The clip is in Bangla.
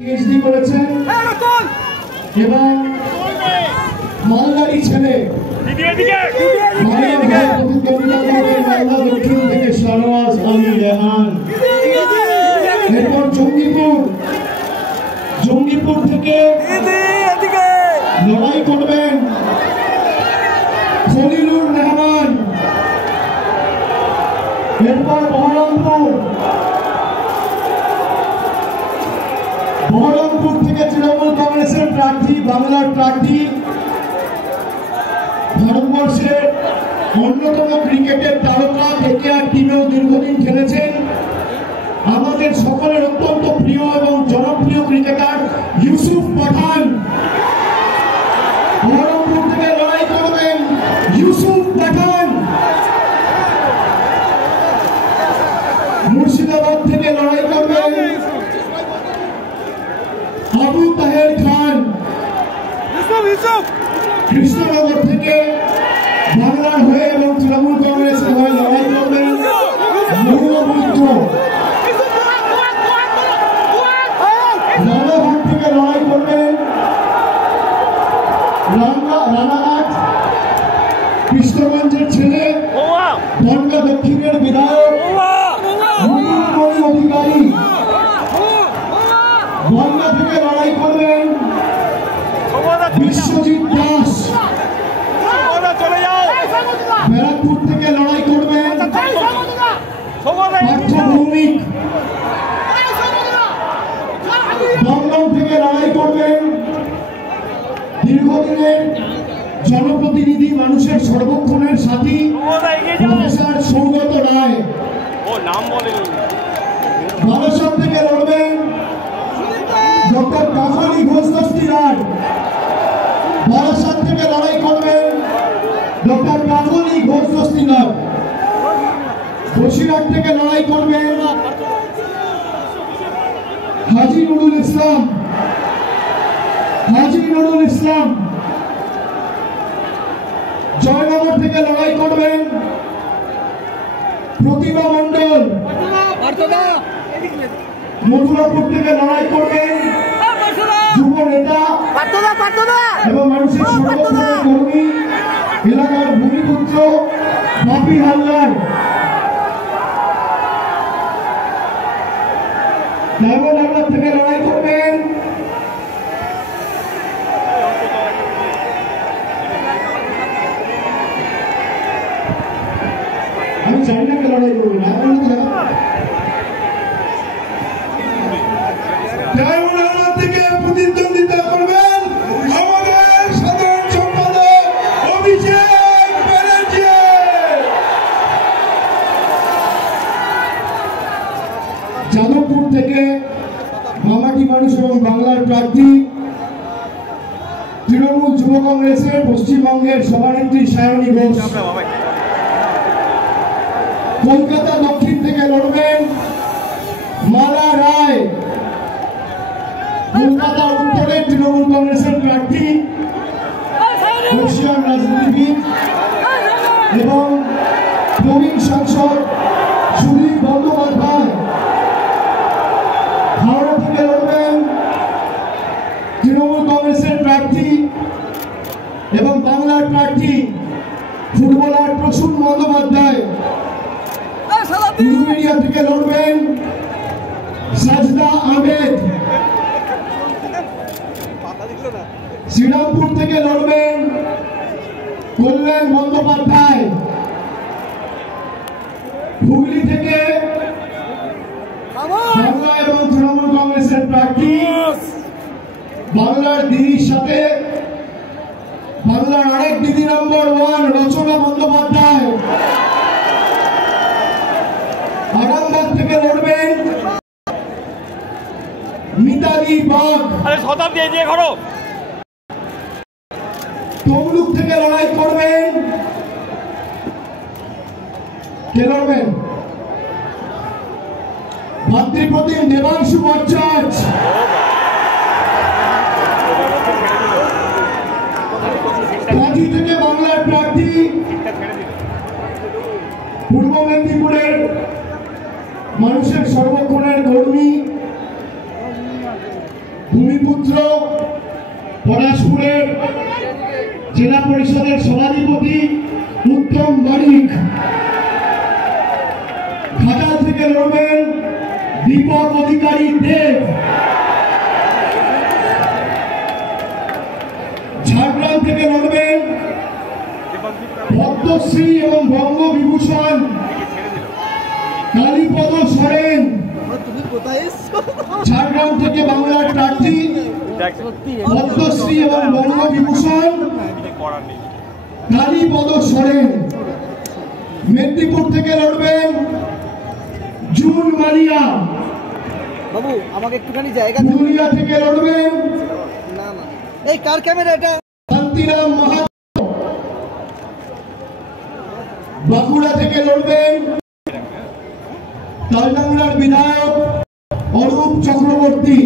পিএইচডি করেছেন এবং মালদারি ছেলে মালদা দক্ষিণ থেকে শাহনওয়াজ আলী রেহান। এরপর জঙ্গিপুর থেকে লড়াই করবেন খলিলুর রহমান। এরপর বহরমপুর থেকে তৃণমূল কংগ্রেসের প্রার্থী, বাংলার প্রার্থী, ভারতবর্ষের অন্যতম ক্রিকেটের তারকা, কেকেআর টিমেও দীর্ঘদিন খেলেছেন, আমাদের সকলের অত্যন্ত প্রিয় এবং জনপ্রিয় ক্রিকেটার ইউসুফ পাঠান। বহরমপুর থেকে লড়াই করবেন ইউসুফ পাঠান। মুর্শিদাবাদ থেকে লড়াই করবেন আবু তাহের খান। কৃষ্ণনগর থেকে বাংলার হয়ে এবং তৃণমূল কংগ্রেসের হয়ে লড়াই করবেন মৌলবুদ্ধ। রানাঘাট থেকে লড়াই করবেন রানাঘাট কৃষ্ণগঞ্জের ছেলে, বনগা দক্ষিণের বিধায়ক মুকুলমণি অধিকারী। বনগা থেকে লড়াই করবেন বিশ্বজিৎ দাস। ব্যারাকপুর থেকে লড়াই করবেন পার্থ ভৌমিক। দমদম থেকে লড়াই করবেন দীর্ঘদিনের জনপ্রতিনিধি, মানুষের সর্বক্ষণের সাথী প্রফেসর সৌগত রায়। বারাসাত থেকে লড়বেন ডক্টর কাকলি ঘোষ দস্তিদার। বারাসাত থেকে লড়াই করবেন ডক্টর কাকলি ঘোষ দস্তিদার। বসিরহাট থেকে লড়াই করবেন হাজী নুরুল ইসলাম। জয়নগর থেকে লড়াই করবেন প্রতিভা মণ্ডল। মথুরাপুর থেকে লড়াই করবেন যুব নেতা এবং মানুষের সর্বক্ষণের কর্মী, এলাকার ভূমিপুত্র বাপি হালদার। ডায়মন্ড থেকে লড়াই করবেন আমি জানি না কে লড়াই করবেন, থেকে প্রতিদ্বন্দ্বিতা করবেন আমাদের সাধারণ সম্পাদক অভিষেক ব্যানার্জি। যাদবপুর থেকে মামাটি মানুষ এবং বাংলার প্রার্থী, তৃণমূল যুব কংগ্রেসের পশ্চিমবঙ্গের সভানেত্রী সায়নী ঘোষ। কলকাতা দক্ষিণ থেকে লড়বেন মালা রায়। কলকাতা উত্তরে তৃণমূল কংগ্রেসের প্রার্থী, বর্ষীয়ান রাজনীতিবিদ এবং প্রবীণ সাংসদ সুদীপ বন্দ্যোপাধ্যায়। হাওড়া থেকে লড়বেন তৃণমূল কংগ্রেসের প্রার্থী এবং বাংলার প্রার্থী ফুটবলার প্রসূন বন্দ্যোপাধ্যায়। উলুবেড়িয়া থেকে লড়বেন সাজদা আহমেদ। শ্রীরামপুর থেকে লড়বেন কল্যাণ বন্দ্যোপাধ্যায়। হুগলি থেকে বাংলা এবং তৃণমূল কংগ্রেসের প্রার্থী, বাংলার দিদির সাথে বাংলার আরেক দিদি নম্বর 1 রচনা বন্দ্যোপাধ্যায়। আরামবাগ থেকে লড়বেন মিতালি বাগ। তমলুক থেকে লড়াই করবেন কে লড়বেন ভাতৃপ্রতিম দেবাংশু ভট্টাচার্য। কাঁথি থেকে বাংলার প্রার্থী, পূর্ব মেদিনীপুরের মানুষের সর্বক্ষণের কর্মী ভূমিপুত্র পলাশপুরের জেলা পরিষদের সভাধিপতি উত্তম বারিক। ঘাটাল থেকে লড়বেন দীপক অধিকারী দেব। ঝাড়গ্রাম থেকে লড়বেন পদ্মশ্রী এবং বঙ্গবিভূষণ কালীপদ সরেন। ঝাড়গ্রাম থেকে বাংলার প্রার্থী পদ্মশ্রী এবং বঙ্গবিভূষণ কালীপদ সরেন। মেদিনীপুর থেকে লড়বেন জুন মালিয়া। বাবু আমাকে একটুখানি জায়গা পুরুলিয়া থেকে লড়বেন না না এই কার ক্যামেরা এটা শান্তিরাম মাহাতো। বাঁকুড়া থেকে লড়বেন তালডাংরার বিধায়ক অরূপ চক্রবর্তী।